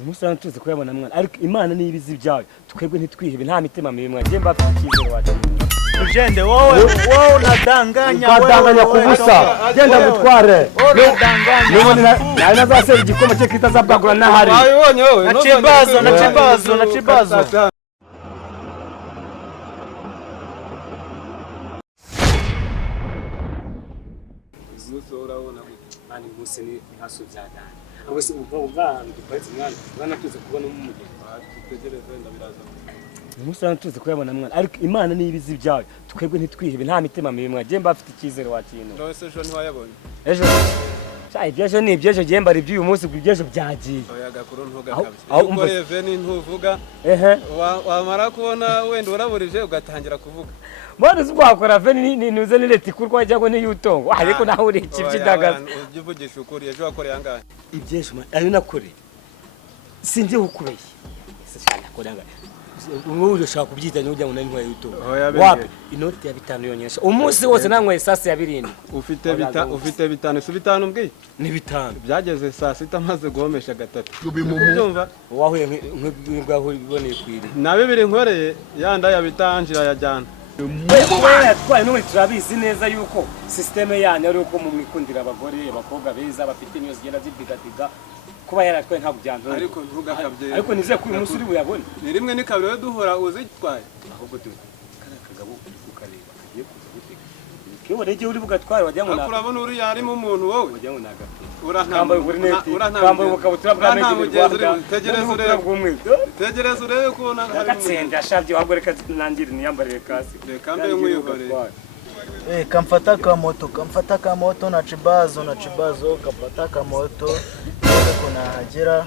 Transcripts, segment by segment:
Umusana tuzi ko yabona mwana ariko Imana ni ibizi byawe twebwe ntitwihebe nta mitima mibi mwagiye mbafite ikizere wacu Ujende wowe unadanganya kubusa genda gutware nari nazasera igikoma cye kitazabagura nahari wabibonye wowe na chibazo urabona kandi bose ni haso byagana abose ubwa duparitse mwana tuzi kubona umugeni tutegereze ndabiraza umusana tuzi ko yabona mwana ariko Imana ni ibizi byawe twebwe ntitwihebe nta mitima mibi mwagiye mbafite ikizere wakintu nose ejo ntiwayabonye ejo ibyejo ni ibyejo giye mbari by'uyu munsi ibyejo byagiye oya gakuru ntugakabye ubwo Reveni ntuvuga wamara kubona wenda uraburije ugatangira kuvuga mbona zubakora Reveni ninuze ni leta ikurwa cyangwa ni yutongo ariko naho uri ikivyidaga uvugisha ukuri ejo wakoreye angahe ibyejo ari nakore sinje ukubeye sishana kodanga umuntu ushaka kubyitanya ujya ngo nani yutongo wapi inoti ya 5 yonyesha umunsi wose nankwe sasa ya 7 ufite 5 si 5 mbwiye ni 5 byageze saa 6 maze guhomesha gatatu byumva wahuye nk'ibwaho biboneye kwiri na 2 nkoreye yanda yabitanjira yajyana twaye n'ubu turabizi neza yuko systeme yanyu ari uko mu mwikundira abagore abakobwa beza bafite imyo zigenda zibigatiga kuba yaratwaye nta bujyanzo ariko ntugakabye ariko nize ko uyu munsi uri buyabone ni rimwe ni kabiri duhora uzitwaye ahubwo kana kagabo ukareba kagiye kuza gutega kiyo rege uri bugatware wajya ngo urabona uri yarimo umuntu wowe wajya ngo nagafite urambaye uburineti urambaye ubukabutura bw'amezi tegereza urebe ko nagatsenda ashabye wagoreka nangire niyambarire kasi kambe nkuyihore kamfata ka moto na chibazo kapata ka moto kuna hagera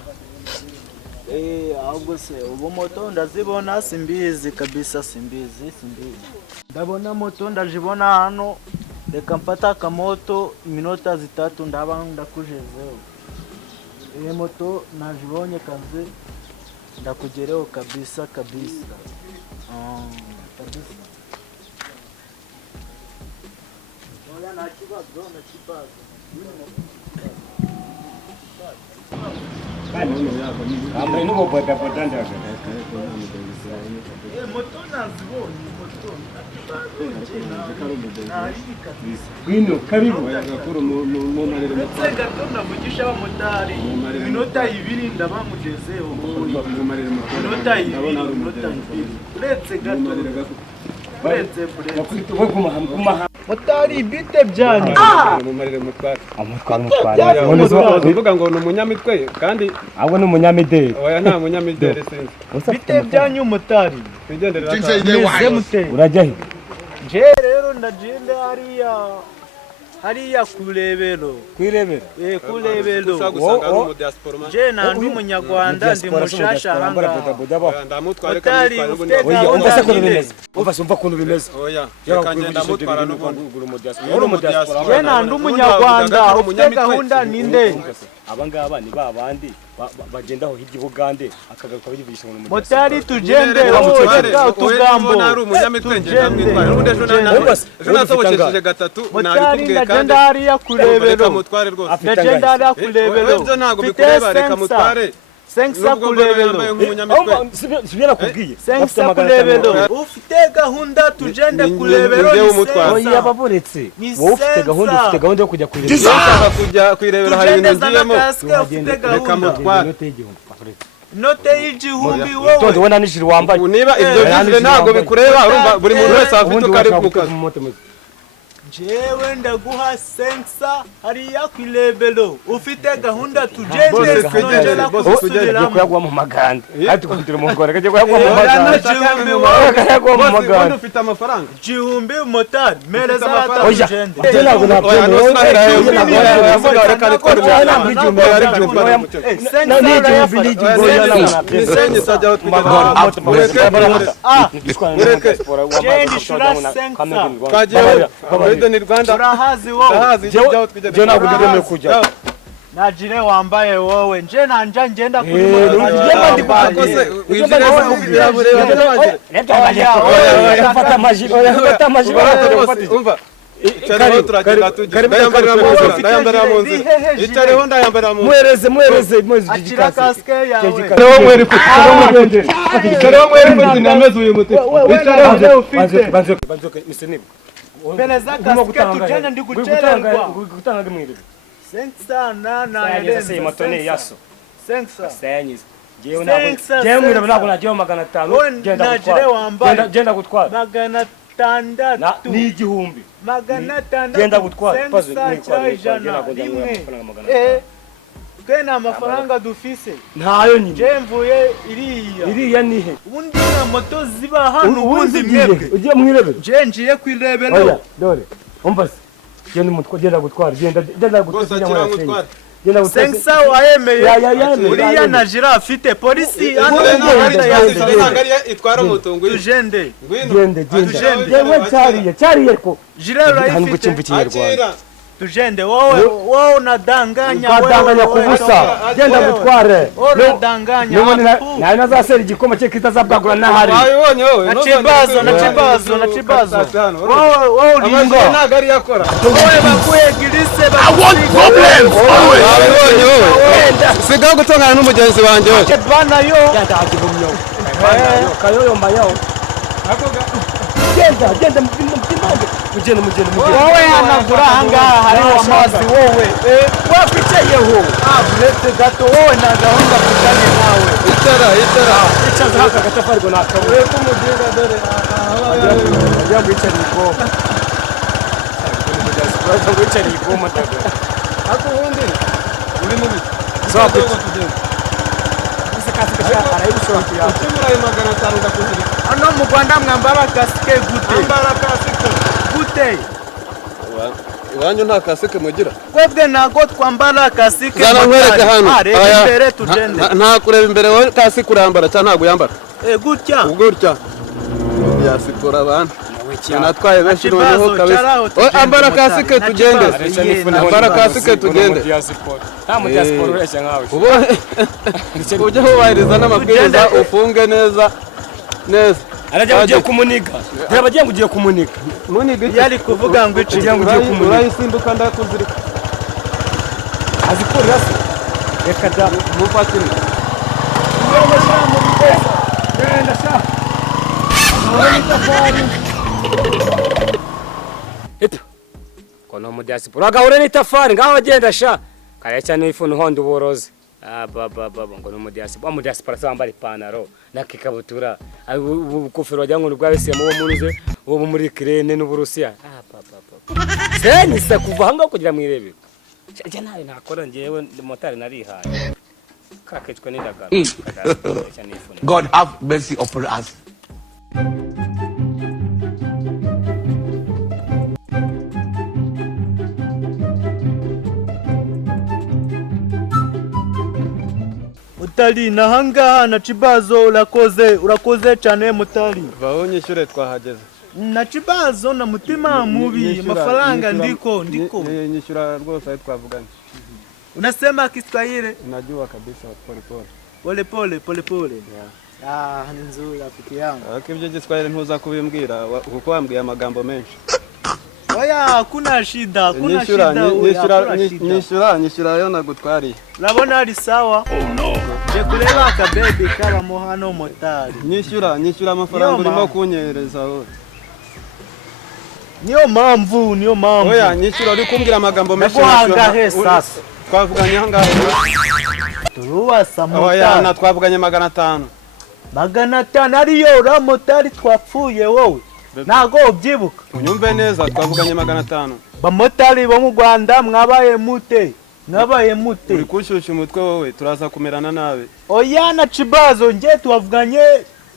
ahubwo se ubu moto ndazibona simbizi kabisa simbizi ndabona moto ndajibona hano reka mfata ka moto iminota 3 ndaba ndakujezeho moto najibonye kaze ndakugereho kabisa kabisa. Na chibazo ambaye nuko boda ndaga moto nazibonye moto Gwino karibu gakuru mu marere gato navugisha abamotari minota 2 ndabamugezeho mu marere minota 2 uretse gato motari bite byanyu mu marere mutwara uvuga ngo ni umunyamitwe kandi ahubwo ni umunyamideli oya nta munyamideli sinzi bite byanyu motari bigendera urajya he je rero ndagende hariya kurebero kurebero je nandi umunyarwanda ndi mushasha hanga ndamutware kandi umva kuntu bimeze oya kanje ndamutwara n'uguru mu diaspora je nandi umunyarwanda ufite gahunda ninde abangaba ni babandi bagendaho hirya Bugande akagaruka bivugisha ngo motari tugende reka utugambo nari umunyamitwenge ndamwitwara ubundi ejo nasobokesheje gatatu motari ndagenda hariya kurebero mutware rwose ndagenda hariya kurebero ibyo ntago bikureba reka mutware Sengsa kurebero sibira kubwiye Sengsa kurebero ufite gahunda tugende kurebero oya baboretse wowe ufite gahunda yo kujya kurebero hari ibintu ngiyemo reka mutware note y'igihumbi wowe tonde wona nijiri wambaye niba ibyo bizwe ntago bikureba urumva buri muntu wese afite ukari kukaza jewe ndaguha Sengsa hariya kurebero ufite gahunda tugende twegera kusubira kuyagwa mu maganda ati kufitira mu ngore kaje kuyagwa mu maganda wandi ufite amafaranga igihumbi motari mereza aratugende ntabwo ni Rwanda urahazi wowe je ntabwo ndigomeye kujya najire wambaye wowe nje nanja ngenda kuri umva Icareho turagenda tujya. Ndayambarira mu nzira, ndayambarira mu nzira. Icareho ndayambarira mu nzira. Muhereze Akira kasike yawe. Icareho mwere ku icareho mwere ku dinameze uyu muti. Icareho banzoke misenibo. Beleza kasike tujana ndi gucererwa. Gutanga mwirebe. Sensa na Yageze matone yaso. Sensa. Senyiza. Jewe mwirebe ntabwo nagiye 500 genda gutwara. 600 ni igihumbi. 600 genda gutwara pazo Kena amafaranga dufise ntayo nyine je mvuye iriya nihe ubundi na moto ziba hano ubundi mwebwe ugiye mwirebe je ngiye kwirebero dore umva genda gutwara genda gutwara Sensa wayemeye uriya na jira afite polisi hano itwara moto ngo tujende cyariye ko jira urayifite tujende wowe unadanganya kubusa genda gutware unadanganya nayo nazasera igikoma cye kitazabwagura nahari wabibonye wowe na chibazo wowe uringo nagari yakora wowe bakuye gilise wabibonye wowe sigaho gutongana n'umugenzi wanjye wowe bana yo yandagibumyo kayoyo mbayo genda mugende wowe hanagura ahangaha hariho amazi wowe waficeyeho uretse gato wowe nta gahunda kujyanye nawe icaza haka gatafari ngo nakabure kumuginga dore ajya mwicariye igoma ajya mwicariye igoma daga ako ubundi uri mubi soko arayibishobora ukimuraye 500 ndakuzirika hano mu Rwanda mwambara kasike gute iwanyu nta kasike mugira twebwe ntago twambara kasike zana nkwereke hano imbere tugende nta kureba imbere wowe kasike urambara cyangwa ntago uyambara gutya yasikora abantu natwaye benshi noneho kabisa ambara kasike tugende ambara kasike tugende nta mu diaspora ureshya nkawe ujye wubahiriza n'amabwiriza ufunge neza arajya ugiye kumuniga bagiye ngo ugiye kumuniga yari kuvuga ngo iki ugiye kumuniga urayisimbuka ndakuzirika azikurira se reka da mufatire genda sha eto kono mu diaspora agahure n'itafari ngaho agenda sha kare cyane ifunu hondo uboroze ngo no mu diaspora sambara ipantaro nakikabutura ubukofero wajya ngo rwa wese mu muruze uwo muri Ukraine n'Uburusiya senisa kuva hanga kugira mwirebe cya nawe nakora ngewe motari narihaye kakecwe n'indagara God have mercy upon us. Mutali nahangaha na chibazo urakoze cyane mutali baho nyishure twahageze na chibazo na mutima mubi amafaranga ndiko nyishyura rwose ari twavuganye unasema Kiswahili najua kabisa pole ni nzuri rafiki yangu akibyo Kiswahili ntuza kubimbwira kuko wambwiye amagambo menshi oya hakuna shida nyishyura yo nagutwariye urabona ari sawa je kureba akabebi kaba mo hano motari nyishyura amafaranga urimo kunyereza wowe niyo mpamvu oya nyishyura uri kumbwira amagambo menshi twavuganye ahangaha turuwasa motari oya na twavuganye 500 ariyo uramotari twapfuye wowe nago ubyibuka unyumve neza twavuganye 500 bamotari bo mu Rwanda mwabaye mute uri kushusha umutwe wowe turaza kumerana nawe oya na chibazo nge twavuganye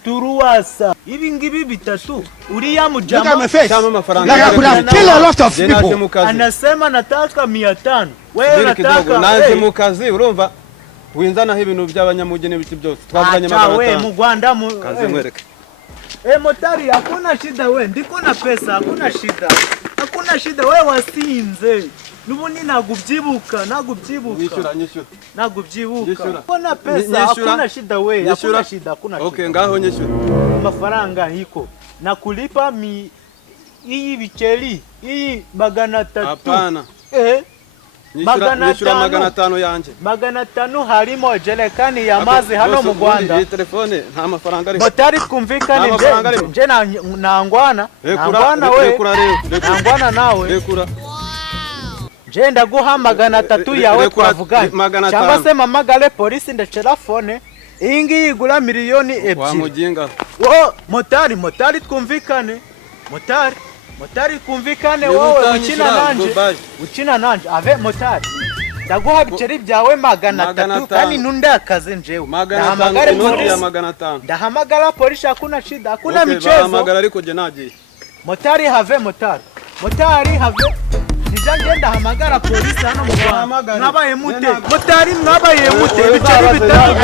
turuwasa ibi ngibi bitatu uriya mujama chama amafaranga kill a lot of people anasema nataka 500 wewe nataka naje mu kazi urumva winzanaho ibintu by'abanyamujyi n'ibiti byose twavuganye 500 wewe mu Rwanda kazi mwereke motari hakuna shida we ndiko na pesa hakuna shida we wasinze nubundi nagubyibuka kuna pesa hakuna shida we hakuna shida okay ngaho nyishyura amafaranga hiko nakulipa iyi biceri iyi 300. Hapana. Magana magana atanu yanjye. 500 harimo jerekani ya mazi hano mu Rwanda. Iyi telefone nta mafaranga ari. Motari twumvikane nje nangwana. Nangwana we. Nangwana nawe. Rekura. Je ndaguha 300 yawe twavuganye. Cyangwa se mamagale polisi ndacera phone. Iyi ngiyi igura miliyoni 2. Wa mujinga. Wo motari twumvikane. Motari kumvikane wowe ukina nanje ave motari ndaguha biceri byawe 300 kandi nundakaze njewe ndahamagara polisi hakuna shida hakuna michezo ndahamagara ariko je nagiye motari have nijanje ndahamagara polisi hano mu Rwanda nabaye mute motari mwabaye mute biceri bitatu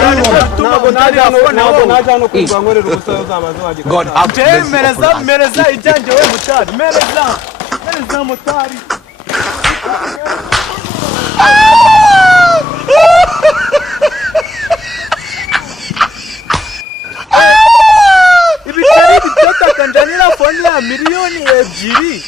bituma motari afone wowe najano kumva nkorera ubusaza zabazo waje God mereza ijanje we motari mereza motari ibiceri bitatu kanjanira fone ya miliyoni 2